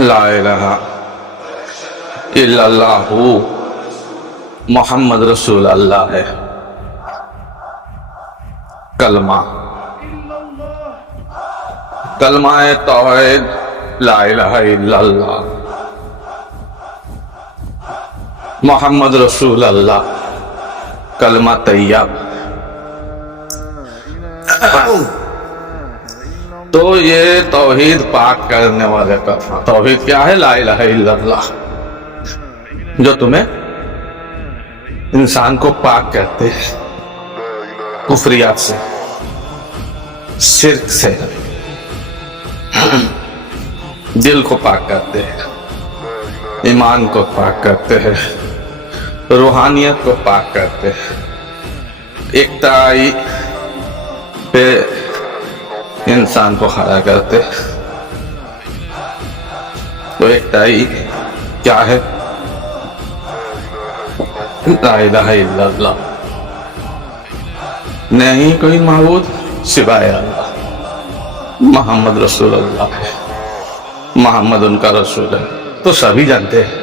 لا الہ الا اللہ محمد رسول اللہ ہے۔ کلمہ توحید لا الہ الا اللہ محمد رسول اللہ، کلمہ طیب۔ تو یہ توحید پاک کرنے والے کا توحید کیا ہے؟ لا الہ الا اللہ، جو تمہیں انسان کو پاک کرتے ہیں کفریات سے، شرک سے، دل کو پاک کرتے ہیں، ایمان کو پاک کرتے ہیں، روحانیت کو پاک کرتے ہیں، ایکتائی پہ انسان کو کھڑا کرتے ہیں۔ تو ایکتائی کیا ہے؟ لا الہ الا اللہ، نہیں کوئی معبود سوائے اللہ، محمد رسول اللہ ہے، محمد ان کا رسول ہے۔ تو سبھی جانتے ہیں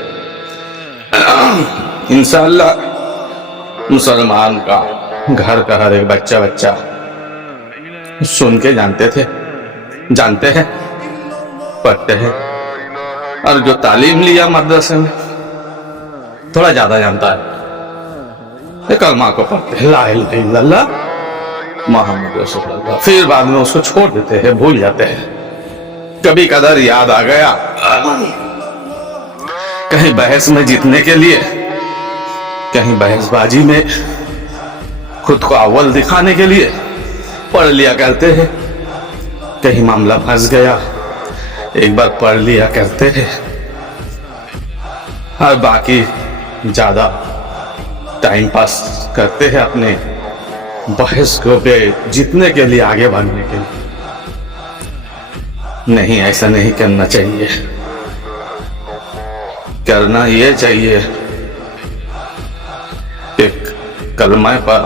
انشاءاللہ، مسلمان کا گھر کا ہر ایک بچہ سن کے جانتے ہیں، پڑھتے ہیں، اور جو تعلیم لیا مدرسے میں تھوڑا زیادہ جانتا ہے، یہ کلمہ کو پڑھتے ہیں، لا الہ الا اللہ محمد رسول اللہ، پھر بعد میں اس کو چھوڑ دیتے ہیں، بھول جاتے ہیں۔ کبھی قدر یاد آ گیا، کہیں بحث میں جیتنے کے لیے، کہیں بحث بازی میں خود کو اول دکھانے کے لیے پڑھ لیا کرتے ہیں، کہیں معاملہ پھنس گیا ایک بار پڑھ لیا کرتے ہیں، اور باقی زیادہ ٹائم پاس کرتے ہیں اپنے بحث کو پہ جیتنے کے لیے، آگے بڑھنے کے لیے۔ نہیں، ایسا نہیں کرنا چاہیے، کرنا یہ چاہیے کہ کلمہ پر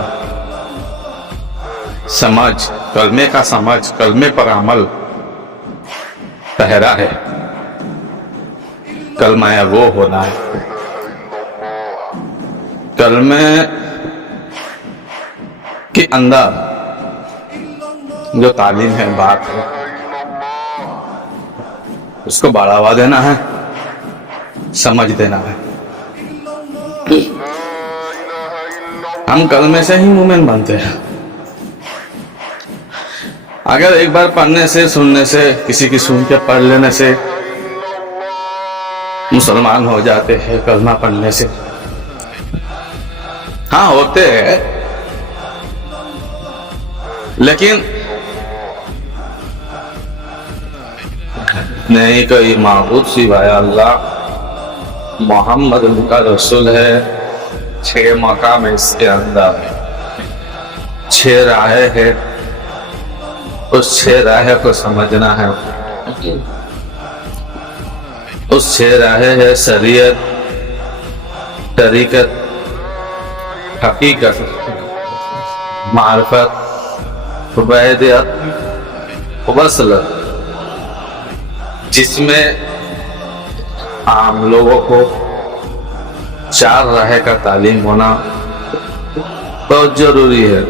سمجھ، کلمے کا سمجھ، کلمے پر عمل پہرا ہے، کلمہ وہ ہونا ہے، کلمے کے اندر جو تعلیم ہے، بات ہے، اس کو بڑھاوا دینا ہے، سمجھ دینا ہے۔ ہم کلمے سے ہی مومن بنتے ہیں۔ اگر ایک بار پڑھنے سے، سننے سے، کسی کی سن کے پڑھ لینے سے مسلمان ہو جاتے ہیں، کلمہ پڑھنے سے، ہاں ہوتے ہیں، لیکن نہیں کوئی معبود سوائے اللہ، محمد ان کا رسول ہے۔ 6 مقام اس کے اندر، 6 راہیں ہیں، اس 6 راہیں کو سمجھنا ہے۔ اس 6 راہیں ہے شریعت، طریقت، حقیقت، معرفت، عبیدیت، وصلت، جس میں عام لوگوں کو 4 راہیں کا تعلیم ہونا بہت ضروری ہے۔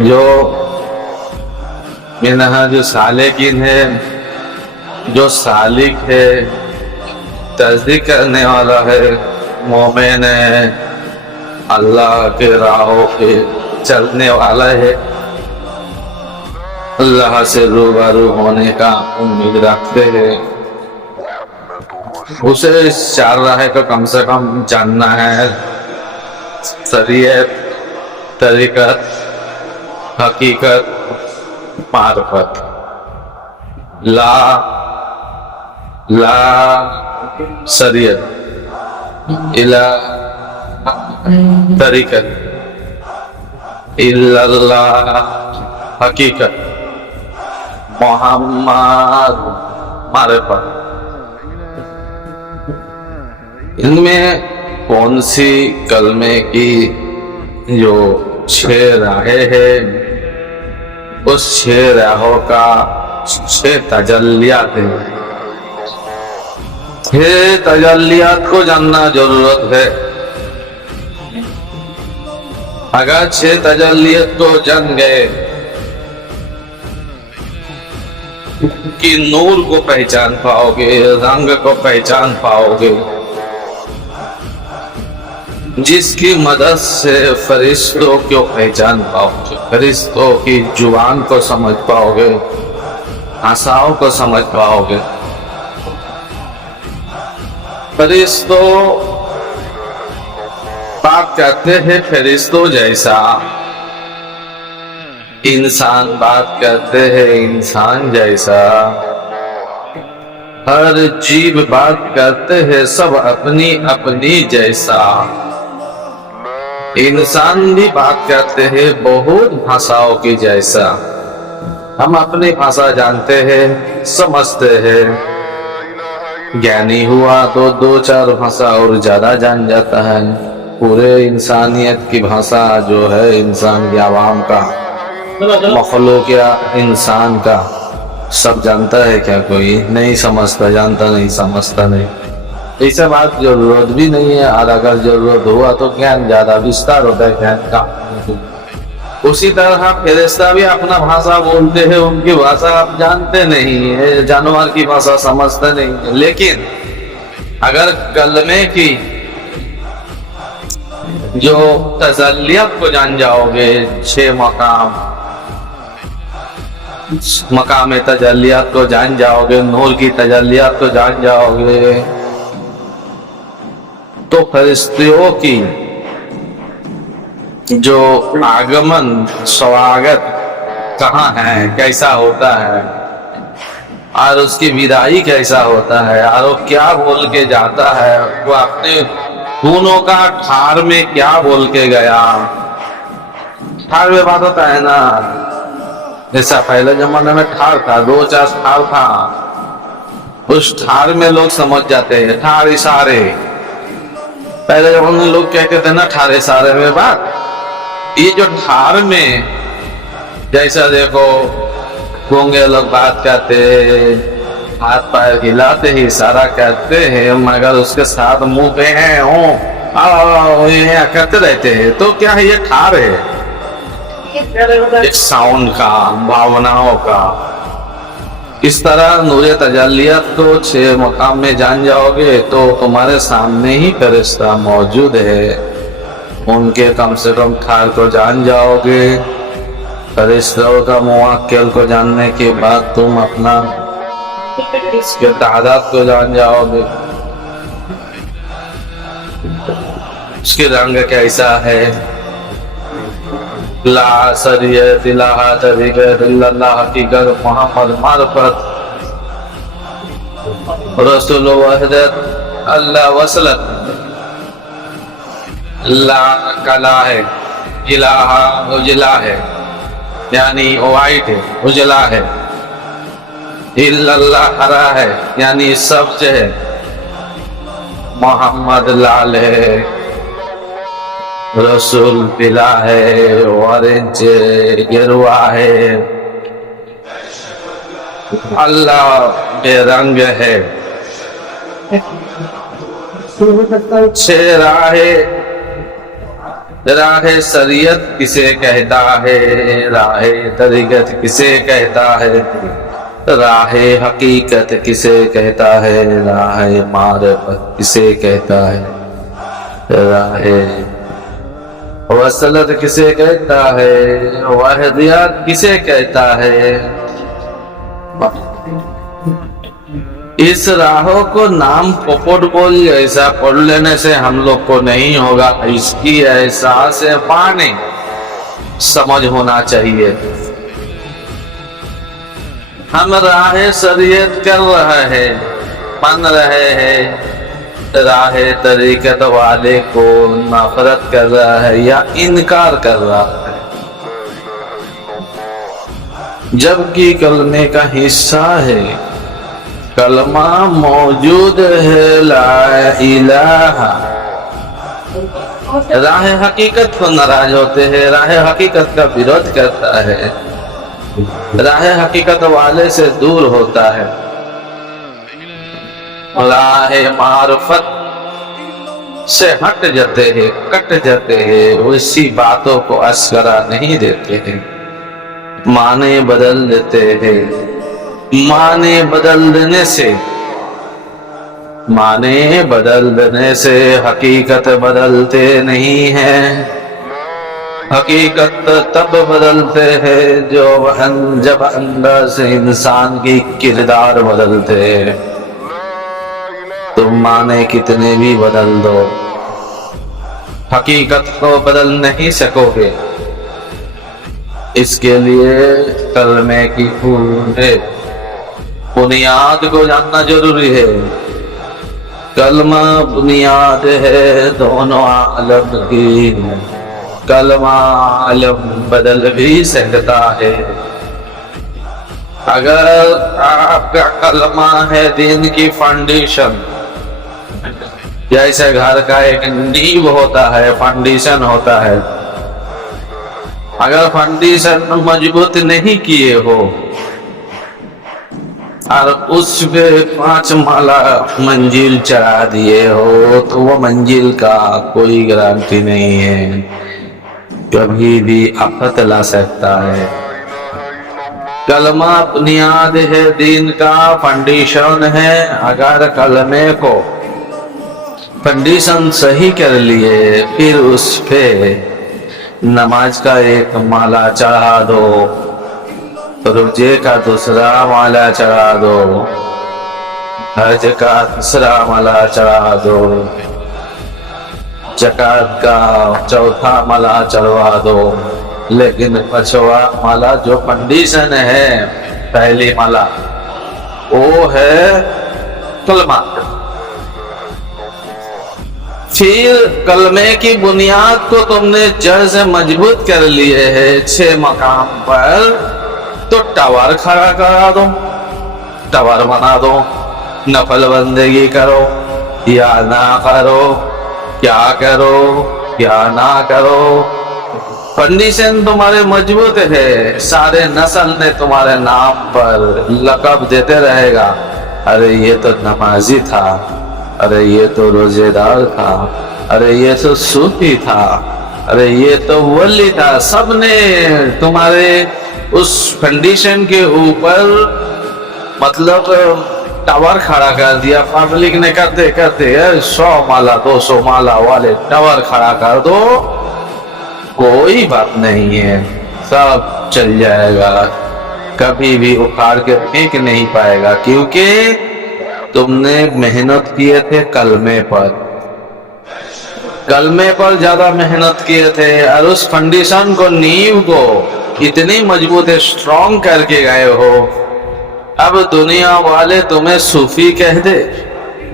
جو منہج سالکین ہے، جو سالک ہے، تصدیق کرنے والا ہے، مومن ہے، اللہ کے راہوں پہ چلنے والا ہے، اللہ سے روبرو ہونے کا امید رکھتے ہیں، اسے اس 4 راہیں کو کم سے کم جاننا ہے۔ شریعت، طریقت، حقیقت، معرفت۔ لا شریعت، الا طریقت، الا اللہ حقیقت، محمد معرفت۔ ان میں کون سی کلمے کی جو 6 راہیں ہیں، اس 6 راہوں کا 6 تجلیات ہیں، یہ تجلیات کو جاننا ضرورت ہے. اگر 6 تجلیات کو جان گئے کہ نور کو پہچان پاؤ گے، رنگ کو پہچان پاؤ گے، جس کی مدد سے فرشتوں کو پہچان پاؤ گے، فرشتوں کی زبان کو سمجھ پاؤ گے، آساؤں کو سمجھ پاؤ گے. فرشتوں بات کرتے ہیں فرشتوں جیسا، انسان بات کرتے ہیں انسان جیسا، ہر جیو بات کرتے ہیں سب اپنی اپنی جیسا. انسان بھی بات کرتے ہیں بہت بھاشاؤں کی جیسا. ہم اپنی بھاشا جانتے ہیں، سمجھتے ہیں. گیانی ہوا تو 2-4 بھاشا اور زیادہ جان جاتا ہے. پورے انسانیت کی بھاشا جو ہے انسان کے عوام کا، مخلوق یا انسان کا، سب جانتا ہے کیا؟ کوئی نہیں سمجھتا، جانتا نہیں، سمجھتا نہیں. ایسا بات ضرورت بھی نہیں ہے، اور اگر ضرورت ہوا تو گیان زیادہ وستار ہوتا ہے گیان کا. اسی طرح فرشتہ بھی اپنا بھاشا بولتے ہیں، ان کی بھاشا آپ جانتے نہیں، جانور کی بھاشا سمجھتے نہیں. لیکن اگر کلمے کی جو تجلیات کو جان جاؤ گے، 6 مقام تجلیات کو جان جاؤ گے، نور کی تجلیات کو جان جاؤ گے، تو فرشتوں کی جو آگمن سواگت کہاں ہے، کیسا ہوتا ہے، اور اس کی وداعی کیسا ہوتا ہے، اور وہ کیا بول کے جاتا ہے، وہ اپنے خونوں کا ٹھار میں کیا بول کے گیا. ٹھار میں بات ہوتا ہے نا، جیسا پہلے زمانے میں ٹھار تھا، 2-4 ٹھار تھا، اس ٹھار میں لوگ سمجھ جاتے ہیں. ٹھار اشارے، پہلے زمانے میں لوگ کہتے تھے نا ٹھار اشارے میں بات. یہ جو ٹھار میں جیسا دیکھو گونگے لوگ بات کرتے ہیں، ہاتھ پیر ہلاتے ہی اشارہ کرتے ہیں، مگر اس کے ساتھ منہ پہ ہیں کرتے رہتے ہیں. تو کیا ہے؟ یہ ٹھار ہے، ایک ساؤنڈ کا، بھاوناؤں کا. اس طرح نور تجلیات کو 6 مقام میں جان جاؤ گے تو تمہارے سامنے ہی فرشتہ موجود ہے، ان کے کم سے کم ٹھار کو جان جاؤ گے. فرشتوں کا موکل کو جاننے کے بعد تم اپنا اس کے تعداد کو جان جاؤ گے، اس کے رنگ کیسا ہے. لا سریت لا طریقت الا اللہ حقیقت محمد معرفت رسول وحدت اللہ وصلت. لا کلا ہے، الہ اجلا ہے، یعنی وائٹ ہے، اجلا ہے. الا اللہ ہرا ہے، یعنی سبز ہے. محمد لال ہے، رسول پیلا ہے، اورنج گروا ہے. اللہ بے رنگ ہے. 6 راہ شریعت کسے کہتا ہے، راہ طریقت کسے کہتا ہے، راہ حقیقت کسے کہتا ہے، راہ معرفت کسے کہتا ہے، راہ وصلت کسے کہتا ہے، وحدیات کسے کہتا ہے. اس راہوں کو نام پوپٹ بول ایسا پڑھ لینے سے ہم لوگ کو نہیں ہوگا، اس کی احساس پانے سمجھ ہونا چاہیے. ہم راہ شریعت کر رہے ہیں، مان رہے ہیں، راہ طریقت والے کو نفرت کر رہا ہے یا انکار کر رہا ہے، جبکہ کلمے کا حصہ ہے. کلمہ موجود ہے، لا الہ. راہ حقیقت کو ناراض ہوتے ہیں، راہ حقیقت کا وروध کرتا ہے، راہ حقیقت والے سے دور ہوتا ہے. राह मार्फत से हट जाते हैं, कट जाते हैं, उसी बातों को असकरा नहीं देते हैं, माने बदल देते हैं। माने बदल देने से हकीकत बदलते नहीं हैं। हकीकत तब बदलते हैं जब अंदर से इंसान की किरदार बदलते हैं। तुम माने कितने भी बदल दो, हकीकत को बदल नहीं सकोगे। इसके लिए कलमे की पूरे बुनियाद को जानना जरूरी है। कलमा बुनियाद है दोनों आलम की। कलमा आलम बदल भी सकता है। अगर आपका कलमा है दीन की फाउंडेशन, जैसे घर का एक नींव होता है, फाउंडेशन होता है, अगर फाउंडेशन मजबूत नहीं किए हो और उस पे 5 माला मंजिल चढ़ा दिए हो तो वो मंजिल का कोई गारंटी नहीं है, कभी भी आफत ला सकता है। कलमा बुनियाद है दीन का, फाउंडेशन है। अगर कलमे को फाउंडेशन सही कर लिए, फिर उस पे नमाज का एक माला चढ़ा दो, रोजे का दूसरा माला चढ़ा दो, हज का तीसरा माला चढ़ा दो, ज़कात का चौथा माला चढ़वा दो। लेकिन 5वां माला जो फाउंडेशन है, पहली माला, वो है कलमा। फिर कलमे की बुनियाद को तुमने जड़ से मजबूत कर लिए है 6 मकाम पर, तो टावर खड़ा करा दो, टावर बना दो। नफल बंदगी करो या ना करो, क्या करो या ना करो, कंडीशन तुम्हारे मजबूत है। सारे नस्ल ने तुम्हारे नाम पर लक़ब देते रहेगा, अरे ये तो नमाजी था, अरे ये तो रोजेदार था, अरे ये तो सूफी था, अरे ये तो वली था। सबने तुम्हारे उस कंडीशन के ऊपर मतलब टावर खड़ा कर दिया। पब्लिक ने करते करते 100 माला 200 माला वाले टावर खड़ा कर दो, कोई बात नहीं है, सब चल जाएगा, कभी भी उखाड़ के फेंक नहीं पाएगा, क्योंकि तुमने मेहनत किए थे कलमे पर ज्यादा मेहनत किए थे, और उस कंडीशन को, नींव को इतनी मजबूत स्ट्रॉन्ग करके गए हो। अब दुनिया वाले तुम्हें सूफी कह दे,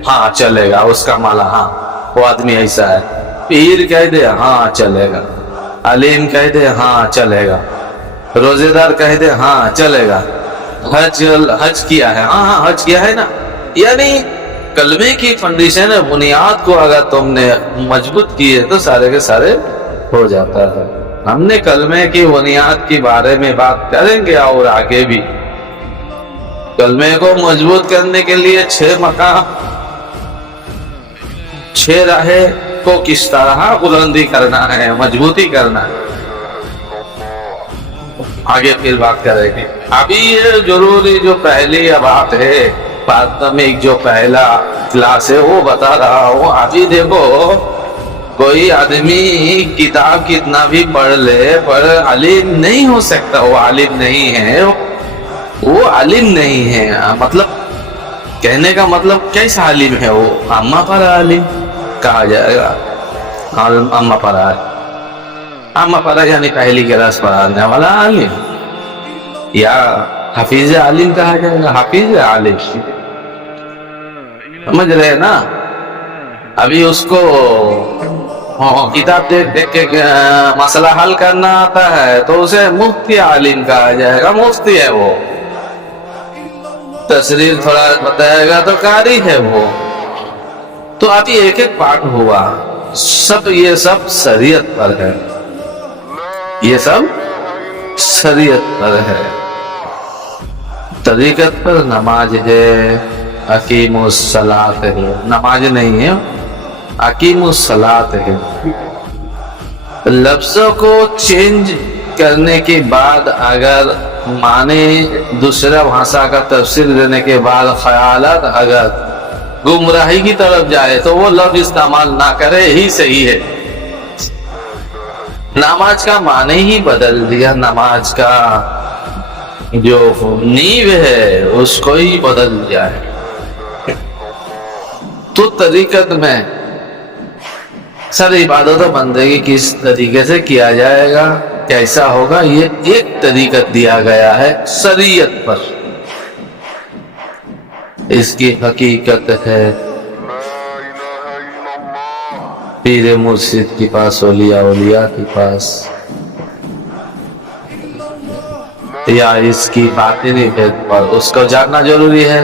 हाँ चलेगा, उसका माला, हाँ वो आदमी ऐसा है। पीर कह दे, हाँ चलेगा। अलीम कह दे, हाँ चलेगा। रोजेदार कह दे, हाँ चलेगा। हज किया है, हाँ हाँ हज किया है ना। यानी कलमे की फाउंडेशन है, बुनियाद को अगर तुमने मजबूत किए तो सारे के सारे हो जाता है। हमने कलमे की बुनियाद के बारे में बात करेंगे और आगे भी। कलमे को मजबूत करने के लिए 6 मकाम, 6 राहें को किस तरह बुलंदी करना है, मजबूती करना है, आगे फिर बात करेंगे। अभी ये जरूरी जो पहली बात है, प्राथमिक जो पहला क्लास है वो बता रहा हूँ। अभी देखो, कोई आदमी किताब कितना भी पढ़ ले, पर आलिम नहीं हो सकता। वो आलिम नहीं है, वो आलिम नहीं है। मतलब कहने का मतलब कैसा आलिम है वो? अम्मा पर आलिम कहा जाएगा। अम्मा पर अम्मा पर यानी पहली क्लास पढ़ाने वाला आलिम, या हाफिज आलिम कहा जाएगा। हाफिज आलिम, समझ रहे ना? अभी उसको किताब देख देख के मसला हल करना आता है तो उसे मुफ्ती आलिम कहा जाएगा। मुफ्ती है वो। तस्रीर थोड़ा बताएगा तो कारी है वो। तो अभी एक एक पार्ट हुआ, सब ये सब शरीयत पर है, ये सब शरीयत पर है। तरीकत पर नमाज है, अकीम सलात है, नमाज नहीं है, अकीम सलात है। लफ्जों को चेंज करने के बाद अगर माने दूसरा भाषा का तफसीर देने के बाद ख्यालात अगर गुमराही की तरफ जाए तो वो लफ्ज इस्तेमाल ना करे ही सही है। नमाज का माने ही बदल दिया, नमाज का जो नींव है उसको ही बदल दिया है। तो तरीकत में सर इबादत बंदगी किस तरीके से किया जाएगा, कैसा होगा, ये एक तरीकत दिया गया है शरीयत पर। इसकी हकीकत है पीर मुर्शिद के पास, औलिया के पास, या इसकी बातिनी भेद पर उसको जानना जरूरी है।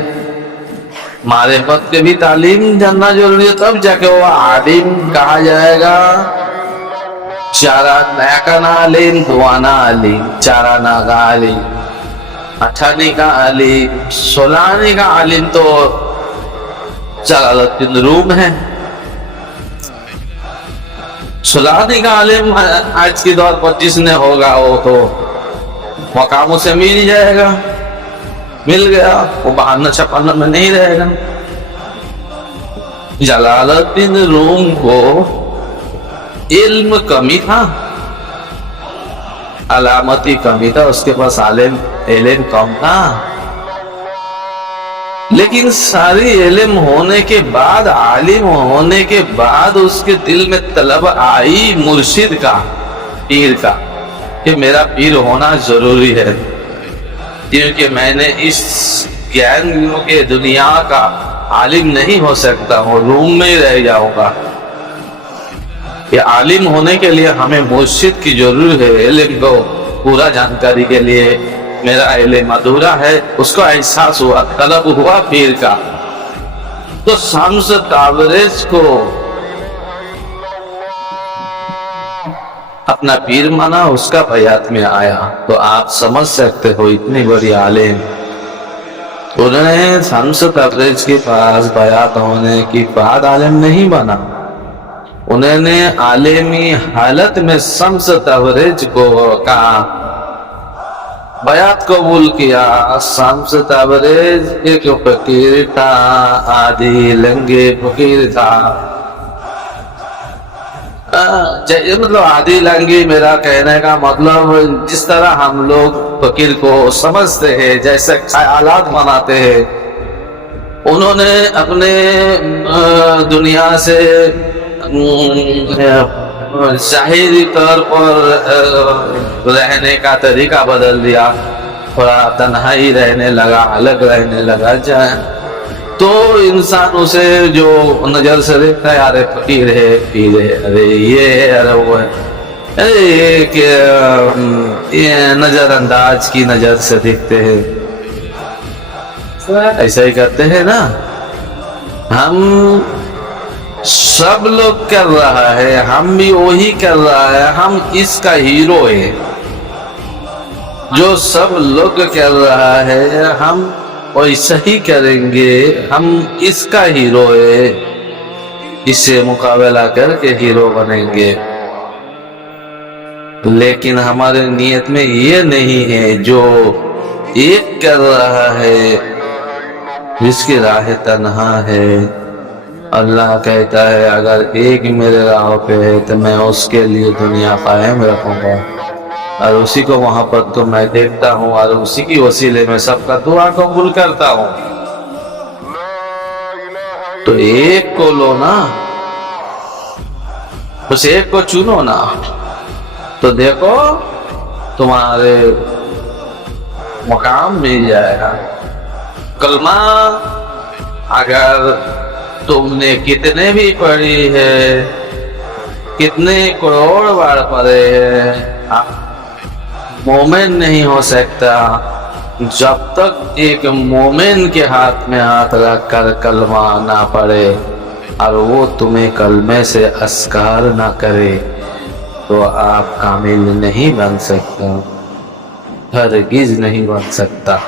मारिफत के भी तालीम जानना जरूरी है, तब जाके वो आलिम कहा जाएगा। चारा नाका आलिम, दुआना आलिम, चारा नागा आलिम, अठानी का आलिम, सोलानी का आलिम तो जलालुद्दीन रूम है। सोलानी का आलिम आज के दौर पर जिसने होगा वो तो मकामों से मिल जाएगा, मिल गया, वो 52-56 में नहीं रहेगा। जलालुद्दीन रूम को इल्म कमी था, अलामती कमी था, उसके पास इल्म कम था। लेकिन सारी इल्म होने के बाद, आलिम होने के बाद उसके दिल में तलब आई मुर्शिद का, पीर का, कि मेरा पीर होना जरूरी है, क्योंकि मैंने इस ज्ञान के दुनिया का आलिम नहीं हो सकता हूँ, रूम में ही रह जाऊंगा। ये आलिम होने के लिए हमें मुर्शिद की जरूरत है। इल्म को पूरा जानकारी के लिए मेरा इल्म अधूरा है, उसको एहसास हुआ, तलब हुआ पीर का। तो शम्स ताबरेज को अपना पीर माना, उसका बयात में आया। तो आप समझ सकते हो इतनी बड़ी आलिम, उन्होंने शम्स ताबरेज के पास बयात होने की बाद आलिम नहीं बना, उन्होंने आलिमी हालत में शम्स ताबरेज को का बयात कबूल किया। शम्स ताबरेज एक फकीर था, आदि लंगे फकीर था। मतलब आदि लंगी, मेरा कहने का मतलब जिस तरह हम लोग फकीर को समझते हैं, जैसे ख्यालात बनाते हैं, उन्होंने अपने दुनिया से जाहिरी तौर पर रहने का तरीका बदल दिया, थोड़ा तन्हाई रहने लगा, अलग रहने लगा। तो इंसान उसे जो नजर से देखता है, अरे फकीर है, पीर है, अरे ये है, अरे वो है, अरे ये नजरअंदाज की नजर से देखते हैं। ऐसा ही करते हैं ना, हम सब लोग कर रहा है, हम भी वही कर रहा है, हम इसका हीरो है। जो सब लोग कर रहा है हम वैसा ही करेंगे, हम इसका हीरो है, इससे मुकाबला करके हीरो बनेंगे। लेकिन हमारे नियत में ये नहीं है, जो एक कर रहा है, जिसकी राह तन्हा है। अल्लाह कहता है अगर एक मेरे राह पे है तो मैं उसके लिए दुनिया कायम रखूंगा, और उसी को मोहब्बत को मैं देखता हूँ, और उसी की वसीले में सबका दुआ कबूल करता हूँ। तो एक को लो ना, उस एक को चुनो ना, तो देखो तुम्हारे मुकाम मिल जाएगा। कलमा अगर तुमने कितने भी पढ़ी है, कितने करोड़ बार पढ़े हैं, मोमिन नहीं हो सकता जब तक एक मोमिन के हाथ में हाथ रखकर कलमा ना पढ़े और वो तुम्हें कलमे से अस्कार ना करे, तो आप कामिल नहीं बन सकता, हरगिज नहीं बन सकता।